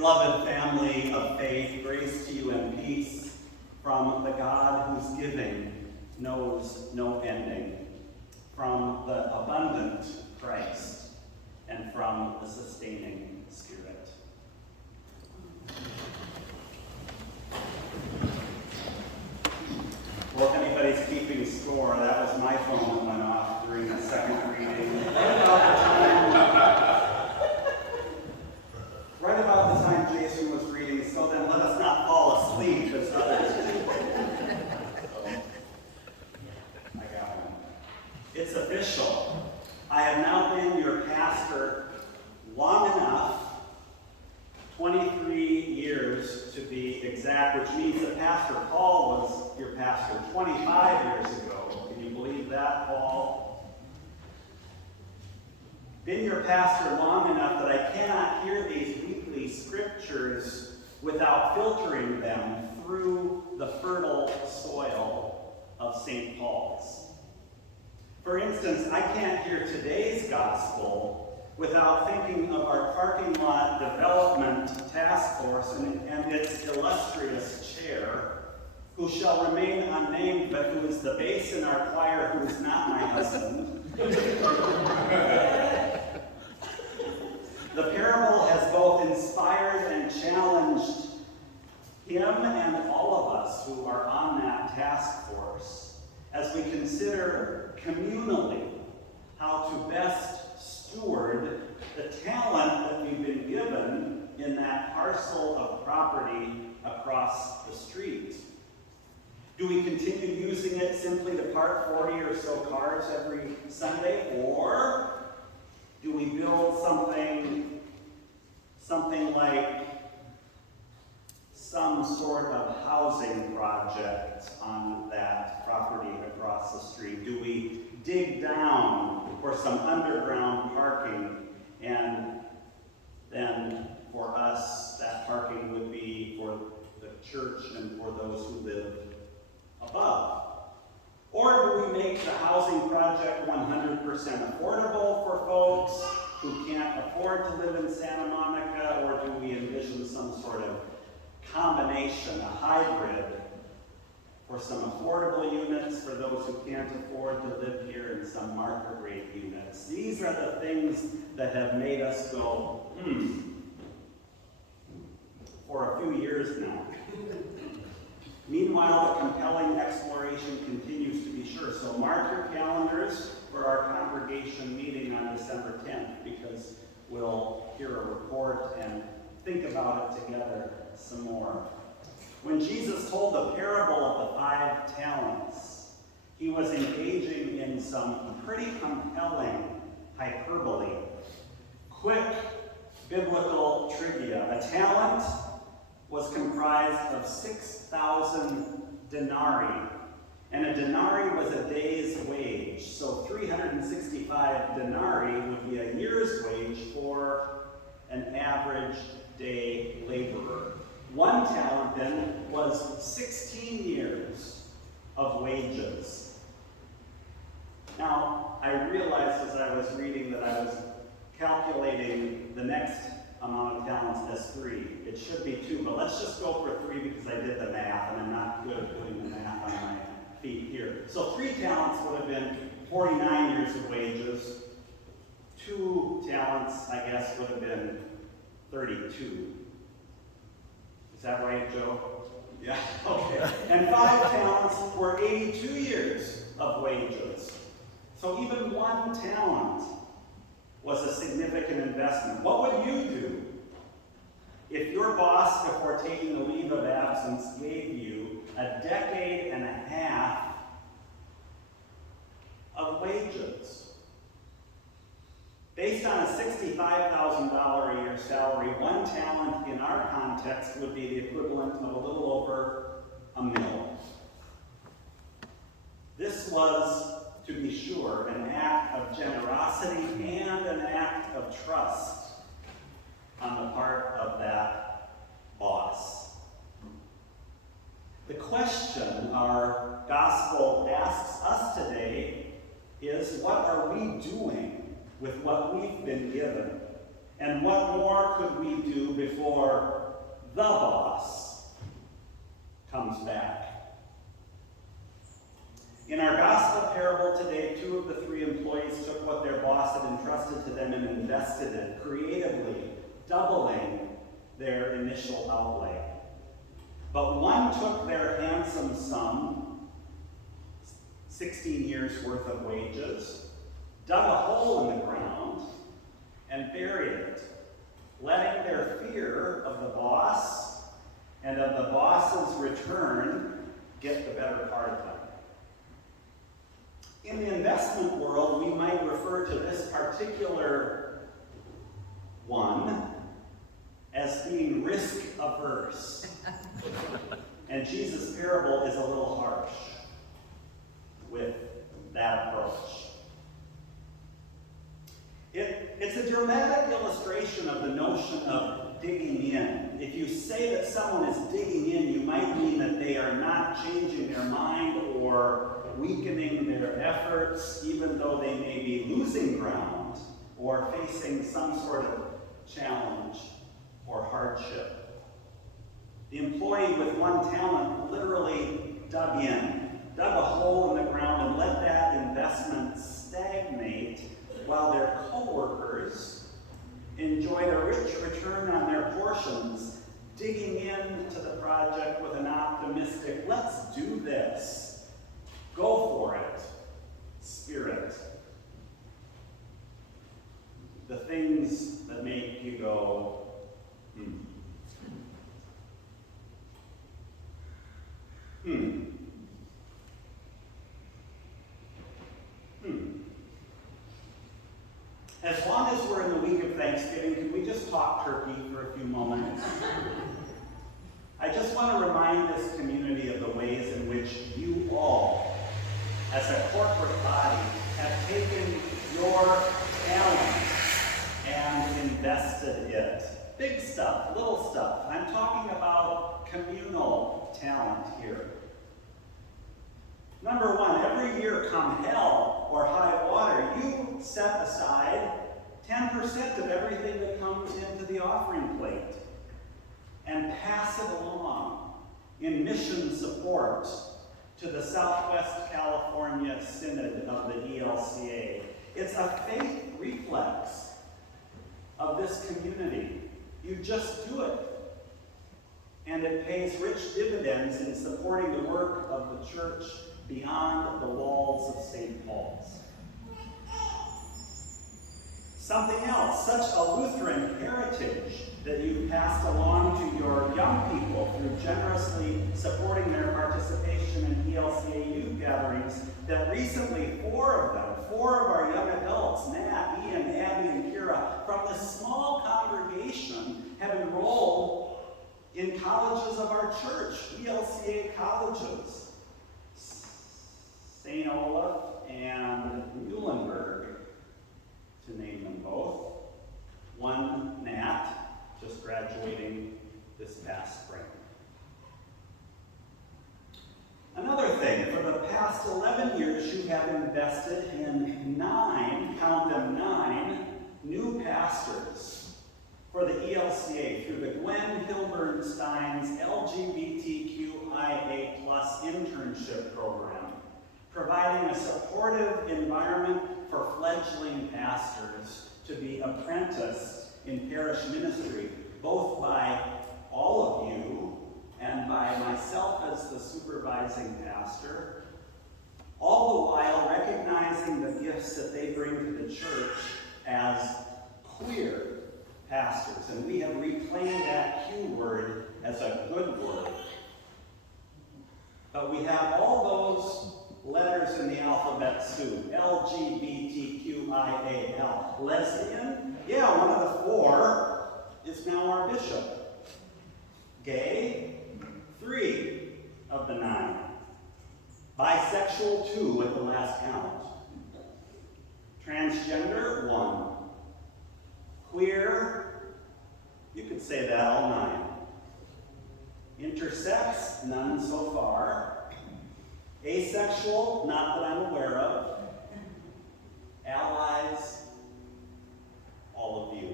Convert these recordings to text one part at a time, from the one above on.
Beloved family of faith, grace to you and peace from the God whose giving knows no ending, from the abundant Christ, and from the sustaining Spirit. Well, if anybody's keeping score, that was my phone that went off during the second reading. Right about the time Jason was reading, so then let us not fall asleep as others do. I got one. It's official. I have now been your pastor long enough, 23 years to be exact, which means that Pastor Paul was your pastor 25 years ago. Can you believe that, Paul? Been your pastor long enough that I cannot hear these weekly scriptures without filtering them through the fertile soil of St. Paul's. For instance, I can't hear today's gospel without thinking of our parking lot development task force and its illustrious chair, who shall remain unnamed, but who is the bass in our choir, who is not my husband. The parable has both inspired and challenged him and all of us who are on that task force as we consider communally how to best steward the talent that we've been given in that parcel of property across the street. Do we continue using it simply to park 40 or so cars every Sunday, or do we build something like some sort of housing project on that property across the street? Do we dig down for some underground parking, and then for us that parking would be for the church and for those who live above? Or do we make the housing project 100% affordable for folks who can't afford to live in Santa Monica, or do we envision some sort of combination, a hybrid, for some affordable units for those who can't afford to live here, and some market rate units? These are the things that have made us go, for a few years now. Meanwhile, the compelling exploration continues, to be sure. So mark your calendars for our congregation meeting on December 10th, because we'll hear a report and think about it together some more. When Jesus told the parable of the 5 talents, he was engaging in some pretty compelling hyperbole. Quick biblical trivia. A talent was comprised of 6,000 denarii. And a denarii was a day's wage. So 365 denarii would be a year's wage for an average day laborer. 1 talent then was 16 years of wages. Now, I realized as I was reading that I was calculating the next amount of talents as 3. It should be 2, but let's just go for 3 because I did the math, and I'm not good at doing the math on my feet here. So 3 talents would have been 49 years of wages. 2 talents, I guess, would have been 32. Is that right, Joe? Yeah, okay. And 5 talents were 82 years of wages. So even 1 talent was a significant investment. What would you do if your boss, before taking a leave of absence, gave you a decade and a half of wages? Based on a $65,000 a year salary, 1 talent in our context would be the equivalent of a little over $1 million. This was, to be sure, an act of generosity and an act of trust on the part of that boss. The question our gospel asks us today is, what are we doing with what we've been given? And what more could we do before boss comes back. In our gospel parable today, 2 of the 3 employees took what their boss had entrusted to them and invested it creatively, doubling their initial outlay. But one took their handsome sum, 16 years worth of wages, dug a hole in the ground, and buried it, letting their fear of the boss and of the boss's return get the better part of them. In the investment world, we might refer to this particular one as being risk-averse. And Jesus' parable is a little harsh with that approach. It's a dramatic illustration of the notion of digging in. If you say that someone is digging in, you might mean that they are not changing their mind or weakening their efforts, even though they may be losing ground or facing some sort of challenge or hardship. The employee with 1 talent literally dug a hole in the ground and let that investment stagnate while their co-workers enjoyed a rich return on their portions, digging into the project with an optimistic, let's do this, go for it spirit. The things that make you go, As long as we're in the week of Thanksgiving, can we just talk turkey for a few moments? I just want to remind this community of the ways in which you all, as a corporate body, have taken your talent and invested it. Big stuff, little stuff. I'm talking about communal talent here. Number 1, every year, come hell or high water, you set aside 10% of everything that comes into the offering plate and pass it along in mission support to the Southwest California Synod of the ELCA. It's a faith reflex of this community. You just do it. And it pays rich dividends in supporting the work of the church beyond the walls of St. Paul's. Something else, such a Lutheran heritage that you've passed along to your young people through generously supporting their participation in ELCA youth gatherings, that recently 4 of our young adults, Matt, Ian, Abby, and Kira, from this small congregation have enrolled in colleges of our church, ELCA colleges. St. Olaf and Muhlenberg, to name them both. One, Nat, just graduating this past spring. Another thing, for the past 11 years, you have invested in 9, count them 9, new pastors for the ELCA through the Gwen Hilbernstein's LGBTQIA+ internship program, providing a supportive environment for fledgling pastors to be apprenticed in parish ministry, both by all of you and by myself as the supervising pastor, all the while recognizing the gifts that they bring to the church as queer pastors. And we have reclaimed that Q word as a good word. But we have all those letters in the alphabet soup. LGBTQIAL. Lesbian? Yeah, one of the 4 is now our bishop. Gay? 3 of the 9. Bisexual? 2 at the last count. Transgender? 1. Queer? You could say that, all 9. Intersex? None so far. Asexual, not that I'm aware of. Allies, all of you.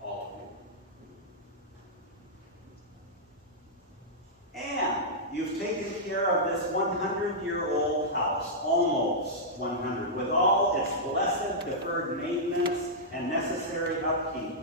All care of this 100-year-old house, almost 100, with all its blessed deferred maintenance and necessary upkeep.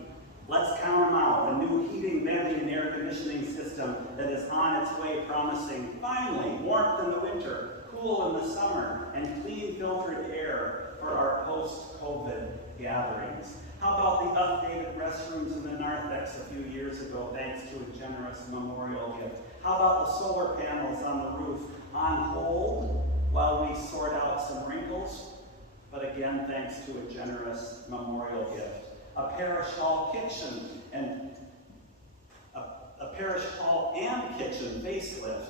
Let's count them out. A new heating, venting, and air conditioning system that is on its way, promising finally warmth in the winter, cool in the summer, and clean filtered air for our post-COVID gatherings. How about the updated restrooms in the narthex a few years ago, thanks to a generous memorial gift? How about the solar panels on the roof on hold while we sort out some wrinkles? But again, thanks to a generous memorial gift. A parish hall kitchen and kitchen facelift.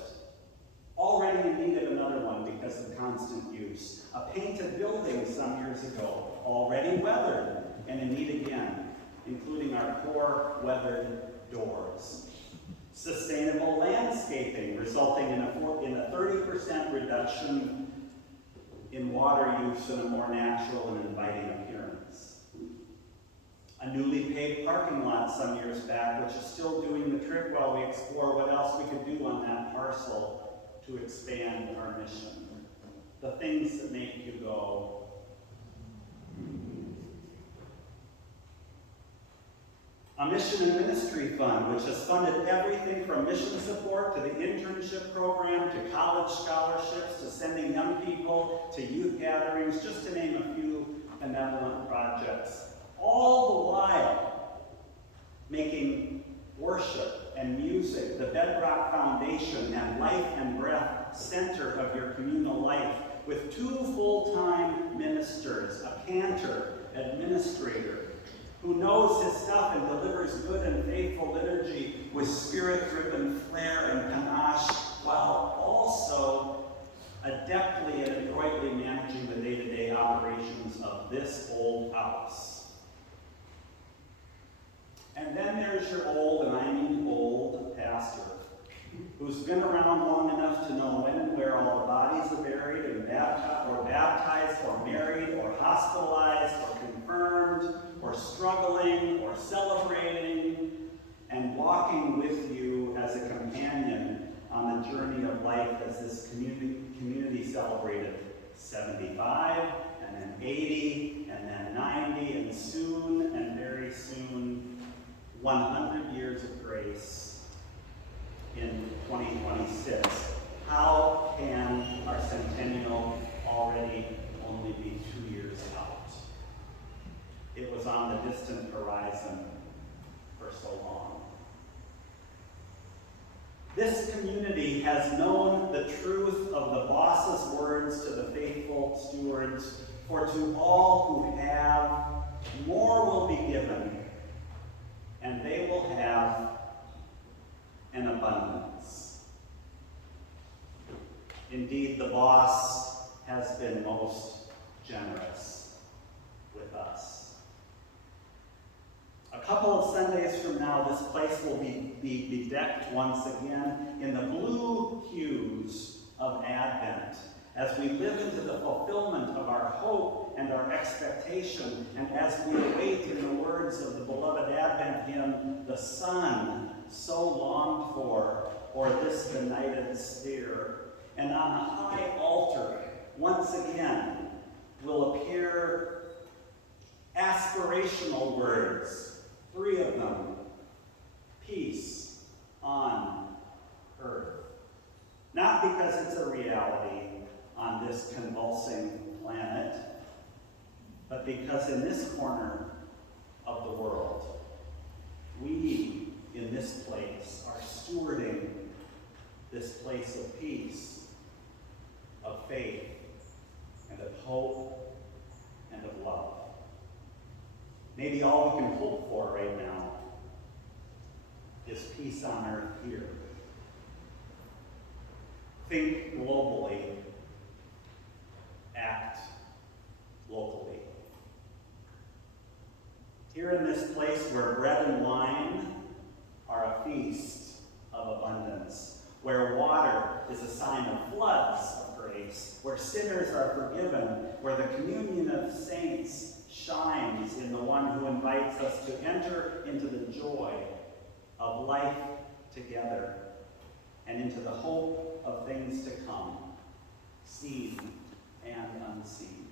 Already in need of another one because of constant use. A painted building some years ago, already weathered and in need again, including our poor weathered doors. Sustainable landscaping, resulting in a 30% reduction in water use and a more natural and inviting appearance. A newly paved parking lot some years back, which is still doing the trick while we explore what else we could do on that parcel to expand our mission. The things that make you go, a mission and ministry fund, which has funded everything from mission support to the internship program to college scholarships to sending young people to youth gatherings, just to name a few benevolent projects. All the while making worship and music the bedrock foundation and life and breath center of your communal life, with 2 full-time ministers, a cantor, administrator, who knows his stuff and delivers good and faithful liturgy with spirit-driven flair and panache, while also adeptly and adroitly managing the day-to-day operations of this old house. And then there's your old, and I mean old, pastor, who's been around long enough to know when and where all the bodies are buried and baptized or married or hospitalized or confirmed or struggling or celebrating and walking with you as a companion on the journey of life as this community celebrated 75 and then 80 and then 90 and soon and very soon 100 years of grace in 2026. How can our centennial already only be 2 years out? It was on the distant horizon for so long. This community has known the truth of the boss's words to the faithful stewards, for to all who have, more will be given, and they will have an abundance. Indeed, the boss has been most generous with us. A couple of Sundays from now, this place will be bedecked once again in the blue hues of Advent, as we live into the fulfillment of our hope and our expectation, and as we await, in the words of the beloved Advent hymn, the Son so longed for, or this benighted sphere. And on the high altar, once again, will appear aspirational words, 3 of them: peace on earth. Not because it's a reality on this convulsing planet, but because in this corner of the world, we in this place are stewarding this place of peace, of faith, and of hope, and of love. Maybe all we can hope for right now is peace on earth here. Think globally, act locally. Here in this place where bread and wine are a feast of abundance, where water is a sign of floods of grace, where sinners are forgiven, where the communion of saints shines in the one who invites us to enter into the joy of life together, and into the hope of things to come, seen and unseen.